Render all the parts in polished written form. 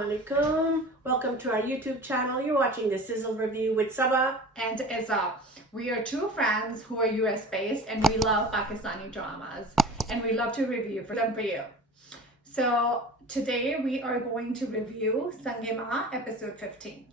Alaikum. Welcome to our YouTube channel. You're watching the Sizzle review with Sabah and Izza. We are two friends who are US based and we love Pakistani dramas and we love to review them for you. So today we are going to review Sange Ma episode 15.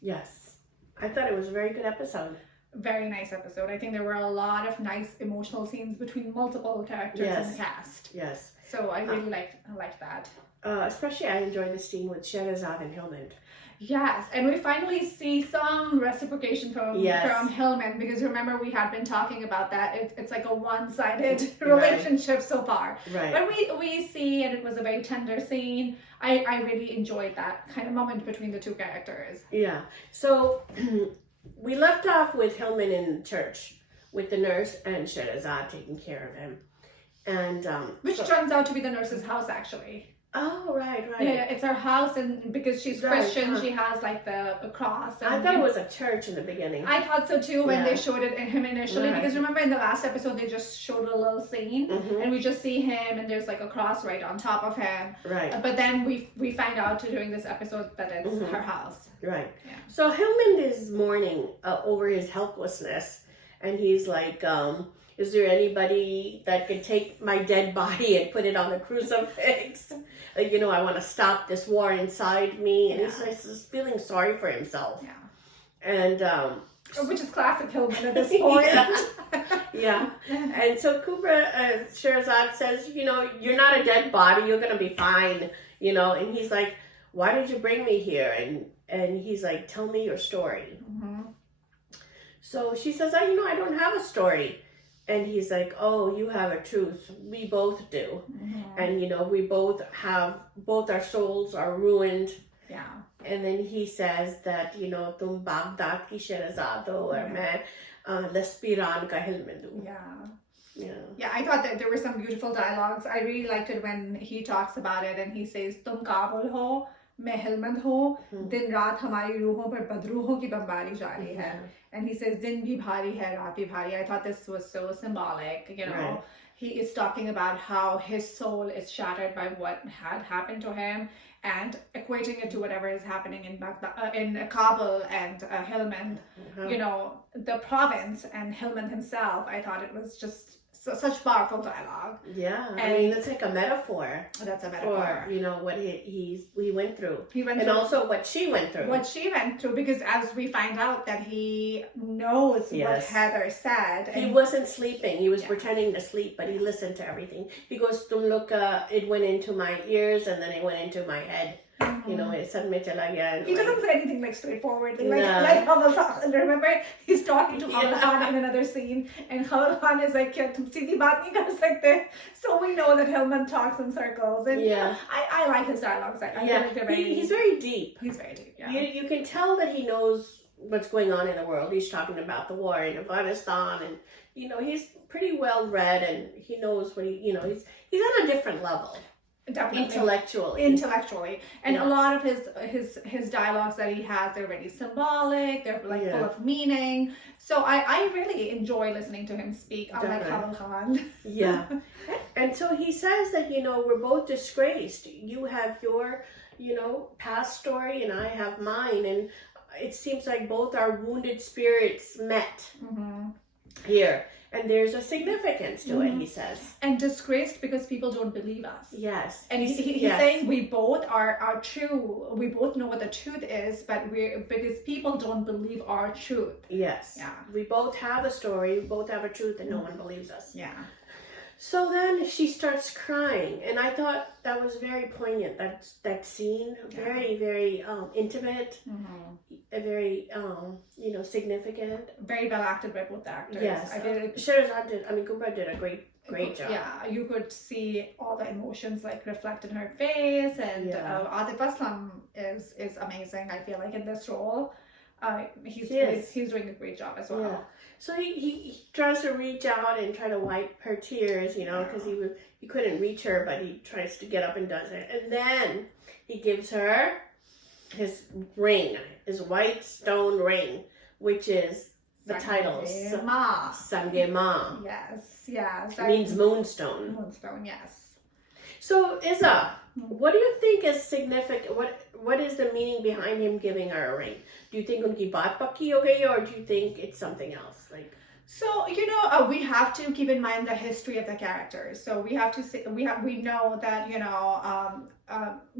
Yes, I thought it was a very good episode. Very nice episode. I think there were a lot of nice emotional scenes between multiple characters in the cast. Yes. So I really like that. Especially I enjoyed the scene with Sherazad and Hilmand. Yes, and we finally see some reciprocation from Hillman, because remember we had been talking about that. It's like a one-sided relationship so far. Right. But we see, and it was a very tender scene. I really enjoyed that kind of moment between the two characters. Yeah. So we left off with Hillman in church with the nurse and Sherazad taking care of him, and which turns out to be the nurse's house actually. Oh, right. Yeah, it's her house, and because she's Christian, she has like the cross. And, I thought it was a church in the beginning. I thought so too when they showed it in him initially, because remember in the last episode they just showed a little scene, and we just see him, and there's like a cross right on top of him. Right. But then we find out during this episode that it's her house. Right. Yeah. So Hillman is mourning over his helplessness, and he's like, is there anybody that could take my dead body and put it on a crucifix? I want to stop this war inside me. And he's just feeling sorry for himself. Yeah. And which is classic Hillman at this point. Yeah. And so Sherazad says, you're not a dead body. You're going to be fine. And he's like, why did you bring me here? And he's like, tell me your story. So she says, I don't have a story. And he's like, oh, you have a truth. We both do. And, we both our souls are ruined. Yeah. And then he says that, tum Baghdad ki Sherazad ho aur main Laspiran ka Hilmandu. Yeah, I thought that there were some beautiful dialogues. I really liked it when he talks about it and he says, tum Kabul ho, मैं हिलमंद हूँ दिन रात हमारी रूहों पर बदरूहों की बमबारी जारी है. And he says दिन भी भारी है रात भी भारी. I thought this was so symbolic. Right. He is talking about how his soul is shattered by what had happened to him and equating it to whatever is happening in Baghdad, in Kabul and Helmand, the province and Helmand himself. I thought it was just such powerful dialogue. Yeah, and that's like a metaphor. That's a metaphor. For, what he went through. And also what she went through. What she went through, because as we find out that he knows what Heather said. He wasn't sleeping. He was pretending to sleep, but he listened to everything. He goes, Tum look, it went into my ears and then it went into my head. He doesn't say anything like straightforwardly. Like Hawal Khan. Remember, he's talking to Hawal Khan in another scene, and Hawal Khan is like, tum seedhi baat nahi kar sakte. So we know that Hillman talks in circles, and I like his dialogues. I feel like they're he's very deep. He's very deep. Yeah. You can tell that he knows what's going on in the world. He's talking about the war in Afghanistan, and he's pretty well read, and he knows what he's on a different level. Definitely. Intellectually, and a lot of his dialogues that he has, they're very symbolic. They're like full of meaning. So I really enjoy listening to him speak. Unlike Hawal Khan. Yeah, and so he says that we're both disgraced. You have your past story, and I have mine, and it seems like both our wounded spirits met here. And there's a significance to it, he says. And disgraced because people don't believe us. Yes. And he's saying we both are true. We both know what the truth is, but because people don't believe our truth. Yes. Yeah. We both have a story. We both have a truth, and no one believes us. Yeah. So then she starts crying, and I thought that was very poignant. That scene, very, very intimate, very significant. Very well acted by both actors. Yes, Kubra did a great job. Yeah, you could see all the emotions like reflect in her face, and Adib Aslam is amazing. I feel like in this role. He's doing a great job as well. Yeah. So he tries to reach out and try to wipe her tears, because he couldn't reach her, but he tries to get up and does it. And then he gives her his ring, his white stone ring, which is the title Sange Ma. Yes. Means moonstone. Moonstone, yes. So, Isa, what do you think is significant? What is the meaning behind him giving her a ring? Do you think unki baat pakki ho gayi, or do you think it's something else? Like, So we have to keep in mind the history of the characters. So we have to say, we know that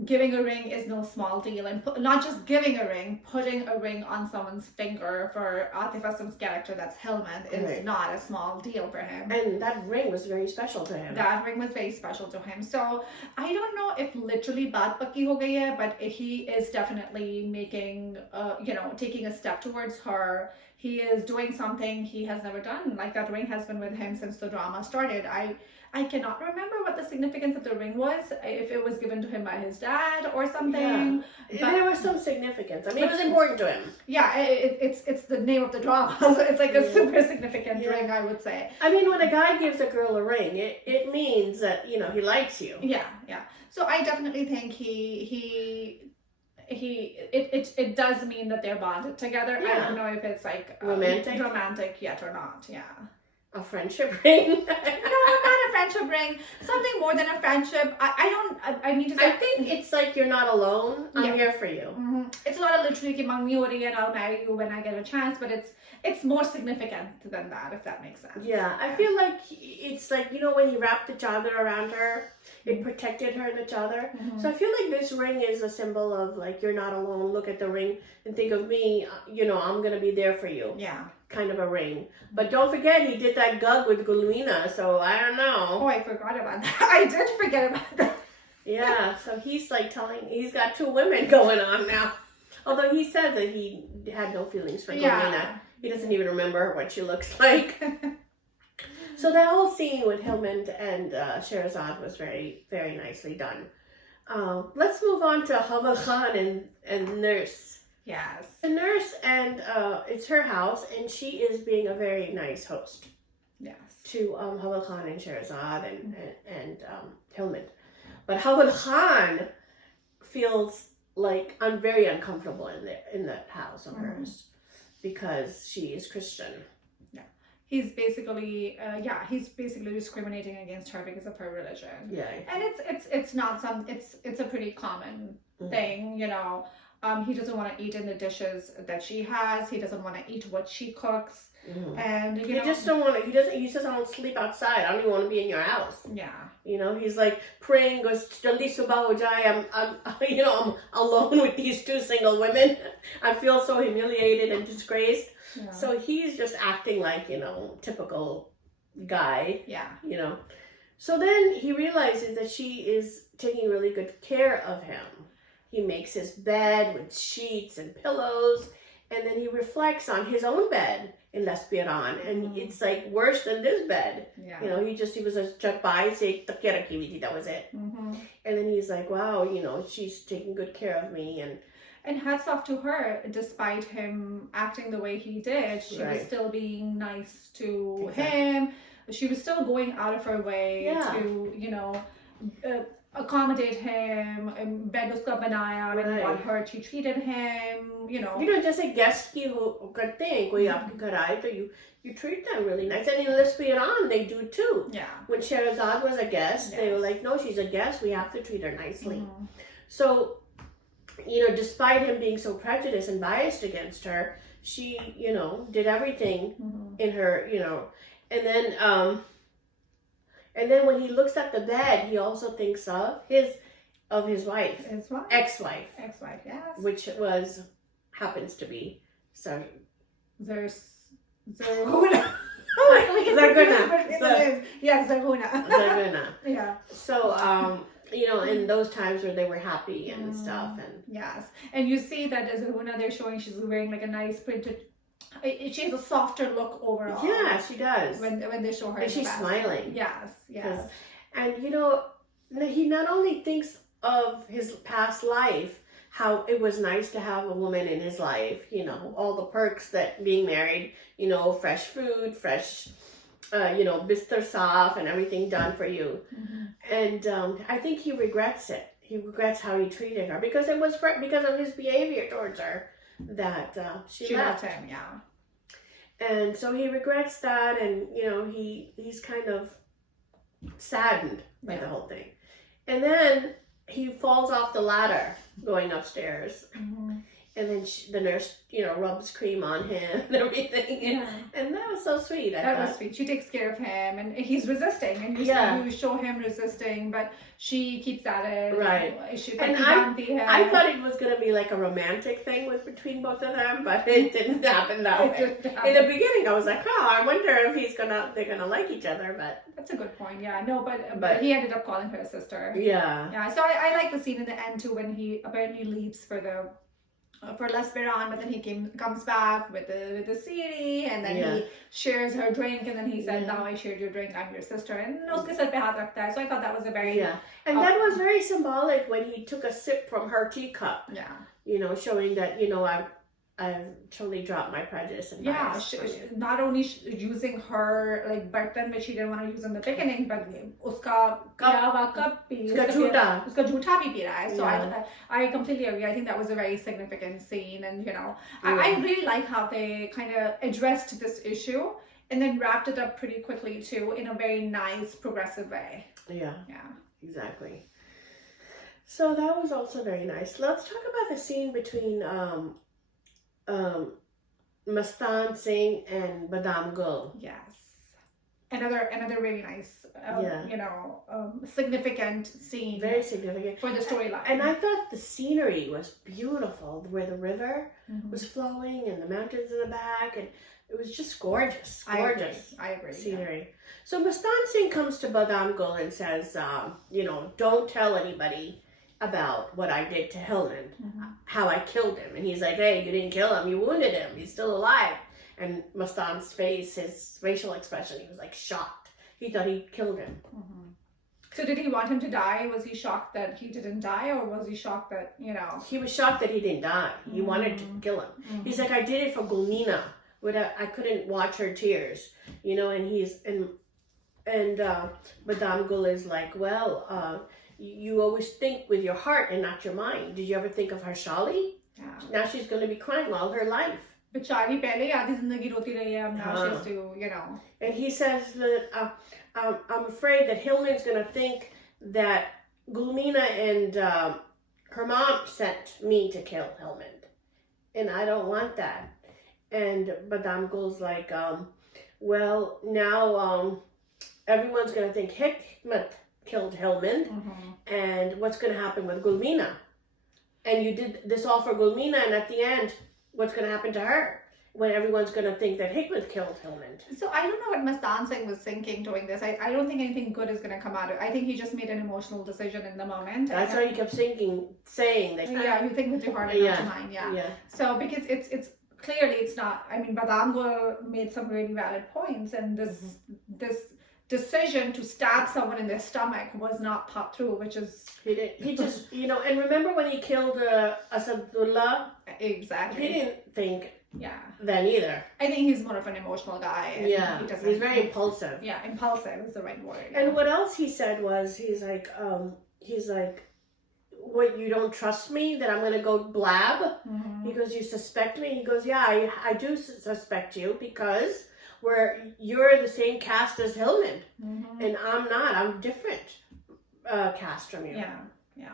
giving a ring is no small deal, and not just giving a ring, putting a ring on someone's finger for Atif Aslam's character, that's Helmand, is Right. not a small deal for him. and that ring was very special to him. That ring was very special to him. So I don't know if literally baat pakki ho gayi hai, but he is definitely making, taking a step towards her. He is doing something he has never done. Like, that ring has been with him since the drama started. I cannot remember what the significance of the ring was, if it was given to him by his dad or something. Yeah. But- There was some significance. I mean, it was important to him. Yeah, it's the name of the drama. So it's like a super significant Yeah. ring, I would say. I mean, when a guy gives a girl a ring, it means that he likes you. Yeah. So I definitely think it does mean that they're bonded together. I Yeah. don't know if it's like Romantic yet or not. Yeah. A friendship ring. No, not a friendship ring. Something more than a friendship. I mean to say. I think it's like you're not alone. I'm Yeah. here for you. Mm-hmm. It's not a literally ki mang mi ho rahi hai and I'll marry you when I get a chance, but it's more significant than that, if that makes sense. Yeah, I feel like it's like, when he wrapped the chadar around her, it protected her and the chadar. Mhm. So I feel like this ring is a symbol of like, you're not alone. Look at the ring and think of me, I'm going to be there for you. Yeah. Kind of a ring. But don't forget, he did that gug with Gulmina, so I don't know. Oh, I forgot about that. I did forget about that. Yeah, so he's like he's got two women going on now. Although he said that he had no feelings for Gulmina. Yeah. He doesn't even remember what she looks like. So that whole scene with Helmand and Sherazad was very, very nicely done. Let's move on to Haval Khan and Nurse. Yes. The nurse, and it's her house, and she is being a very nice host Yes. to Haval Khan and Sherazad and Helmand. But Haval Khan feels like I'm very uncomfortable in that house of hers because she is Christian. He's basically discriminating against her because of her religion. Yeah. And it's not it's a pretty common thing, he doesn't want to eat in the dishes that she has. He doesn't want to eat what she cooks. And He just don't want to. He says, "I want to sleep outside. I don't even want to be in your house." Yeah. He's like praying, goes, "Jaldi subah ho jaye." I'm alone with these two single women. I feel so humiliated and disgraced. Yeah. So he's just acting like, typical guy. Yeah. So then he realizes that she is taking really good care of him. He makes his bed with sheets and pillows, and then he reflects on his own bed in Lespiran, and it's like worse than this bed. Yeah. He was a chakbai, say takya rakhi hui thi, that was it. And then he's like, wow, she's taking good care of me, And hats off to her, despite him acting the way he did, she was Right. still being nice to Exactly. him. She was still going out of her way Yeah. to, accommodate him. Bed uska banaya when he got Right. hurt. She treated him, जैसे guest की करते हैं कोई आपके घर आए तो you treat them really nice, and in Lespiran they do too. Yeah. When Sherazad was a guest, they were Yes. like, no, she's a guest, we have to treat her nicely. Mhm. So, despite him being so prejudiced and biased against her, she, did everything Mhm. in her, and then when he looks at the bed, he also thinks of his wife, His wife. ex-wife, Ex-wife, yes. which happens to be There's Zarghuna. Zarghuna. Yes, Zarghuna. Zarghuna. Yeah. So, in those times where they were happy and stuff, and Yes. And you see that as Zarghuna, they're showing she's wearing like a nice printed. She has a softer look overall. yeah, she does. When they show her. And in the she's past. smiling. Yes. Yes. And he not only thinks of his past life, how it was nice to have a woman in his life, all the perks that being married, fresh food, fresh, bistar saaf and everything done for you. And I think he regrets it. He regrets how he treated her because it was because of his behavior towards her that she left him. Yeah. And so he regrets that, and he's kind of saddened by the whole thing. And then he falls off the ladder going upstairs. And then the nurse, rubs cream on him and everything. And that was so sweet. That was sweet. She takes care of him, and he's resisting, and you show him resisting, but she keeps at it. Right. And I thought it was going to be like a romantic thing between both of them, but it didn't happen that way. In the beginning, I was like, I wonder if they're gonna like each other, but that's a good point. Yeah, no, but he ended up calling her a sister. Yeah. So I like the scene in the end too when he apparently leaves for L'Espérance, but then he comes back with the CD, and then he shares her drink, and then he said, "Now I shared your drink, I'm your sister." And uske sir pe haath rakhta hai. So I thought that was a very and that was very symbolic when he took a sip from her teacup. Showing that I've totally dropped my prejudice and bias. Not only using her like bartan which she didn't want to use in the beginning, but uska cup jhootha bhi pi raha hai. So I completely agree. I think that was a very significant scene, and I really like how they kind of addressed this issue and then wrapped it up pretty quickly too in a very nice progressive way. Yeah, exactly. So that was also very nice. Let's talk about the scene between Mustang Singh and Badam Gul. Yes, another really nice, significant scene. Very significant for the storyline. And I thought the scenery was beautiful, where the river was flowing and the mountains in the back, and it was just gorgeous. I agree. Scenery. Yeah. So Mustang Singh comes to Badam Gul and says, don't tell anybody about what I did to Hillman, how I killed him. And he's like, hey, you didn't kill him, you wounded him, he's still alive. And Mustang's face, his facial expression, he was like shocked. He thought he killed him. So did he want him to die? Was he shocked that he didn't die, or was he shocked that, He was shocked that he didn't die. He wanted to kill him. He's like, I did it for Gulmina. I couldn't watch her tears, and Badam Gul is like, well, you always think with your heart and not your mind. Did you ever think of Harshali? Now she's going to be crying all her life. Bechari pehle aadhi zindagi roti rahi hai, now she has to, And he says that I'm afraid that Hillman's going to think that Gulmina and her mom sent me to kill Hillman, and I don't want that. And Badam Gul's like, well, now everyone's going to think Hikmat killed Hillman, and what's going to happen with Gulmina? And you did this all for Gulmina, and at the end, what's going to happen to her? When everyone's going to think that Hikmat killed Hillman. So I don't know what Mustang Singh was thinking doing this. I don't think anything good is going to come out of it. I think he just made an emotional decision in the moment. That's why he kept saying that. Yeah, you think with your heart and not your mind. Yeah. So because it's clearly it's not. I mean, Badam Gul made some really valid points, and this decision to stab someone in their stomach was not thought through, which is he just and remember when he killed Asadullah? Exactly. He didn't think then either. I think he's more of an emotional guy. And he's very impulsive. Yeah, impulsive is the right word. And what else he said was he's like what, you don't trust me that I'm gonna go blab because you suspect me? He goes, yeah, I do suspect you because you're the same caste as Hillman, and I'm not. I'm different caste from you. Yeah.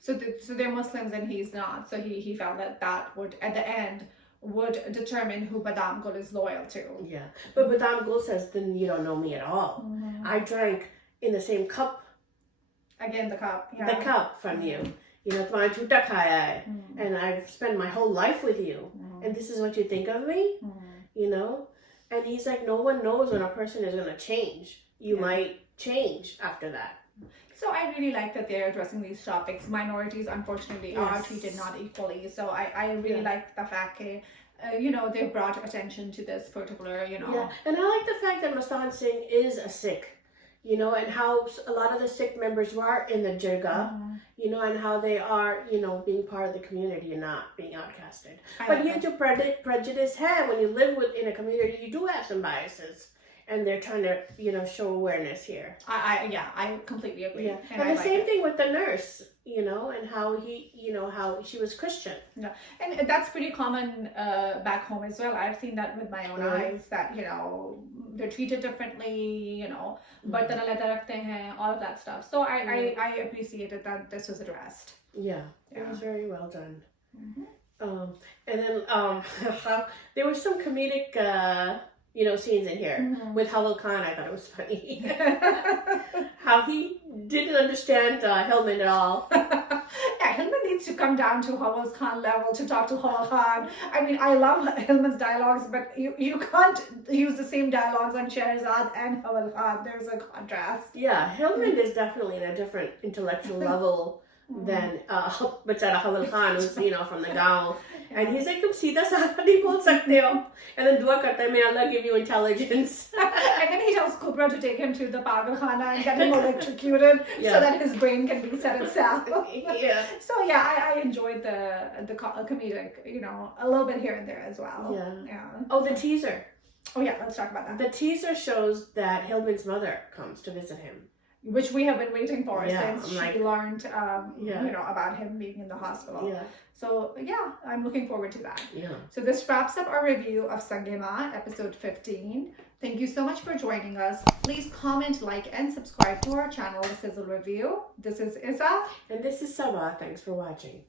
So they're Muslims and he's not. So he felt that would at the end would determine who Badam Gul is loyal to. Yeah, but Badam Gul says, then you don't know me at all. I drank in the same cup. Again, the cup. Yeah. The cup from you. Tumhara jhoota khaya hai, and I've spent my whole life with you, and this is what you think of me. And he's like, no one knows when a person is going to change. You might change after that. So I really like that they're addressing these topics. Minorities, unfortunately, are treated not equally. So I really like the fact that, they brought attention to this particular, Yeah, and I like the fact that Mustang Singh is a Sikh, and how a lot of the Sikh members were in the Jirga, and how they are, being part of the community and not being outcasted. But you have prejudice hai. When you live in a community, you do have some biases. And they're trying to, show awareness here. I completely agree. Yeah. And the same thing with the nurse. you know, and how he, you know, how she was Christian. And that's pretty common back home as well. I've seen that with my own Right. eyes, that, you know, they're treated differently, you know, bartan alada rakhte hain, all of that stuff. So I appreciated that this was addressed. Yeah, it was very well done. Mhm. And then how there were some comedic, you know, scenes in here Mhm. with Halil Khan. I thought it was funny how he didn't understand Hillman at all. Yeah, Hillman needs to come down to Hawaz Khan level to talk to Hawaz Khan. I mean, I love Hillman's dialogues, but you can't use the same dialogues on Sherazad and Hawaz Khan. There's a contrast. Yeah, Hillman is definitely in a different intellectual level than Bachara Halil Khan, who's, you know, from the Gaon. And he's like, "Tum seedha saadha nahi bol sakte ho." And then dua karta hai, "May Allah give you intelligence." And then he tells Kubra to take him to the Pagalkhana and get him electrocuted so that his brain can reset itself. Yeah. So yeah, I enjoyed the comedic, you know, a little bit here and there as well. Yeah. Oh, the teaser. Oh yeah, let's talk about that. The teaser shows that Hillman's mother comes to visit him. Which we have been waiting for Yeah, since I'm she like- learned, Yeah. you know, about him being in the hospital. Yeah. So yeah, I'm looking forward to that. Yeah. So this wraps up our review of Sangema, episode 15. Thank you so much for joining us. Please comment, like, and subscribe to our channel, The Sizzle Review. This is Isa. And this is Sabah. Thanks for watching.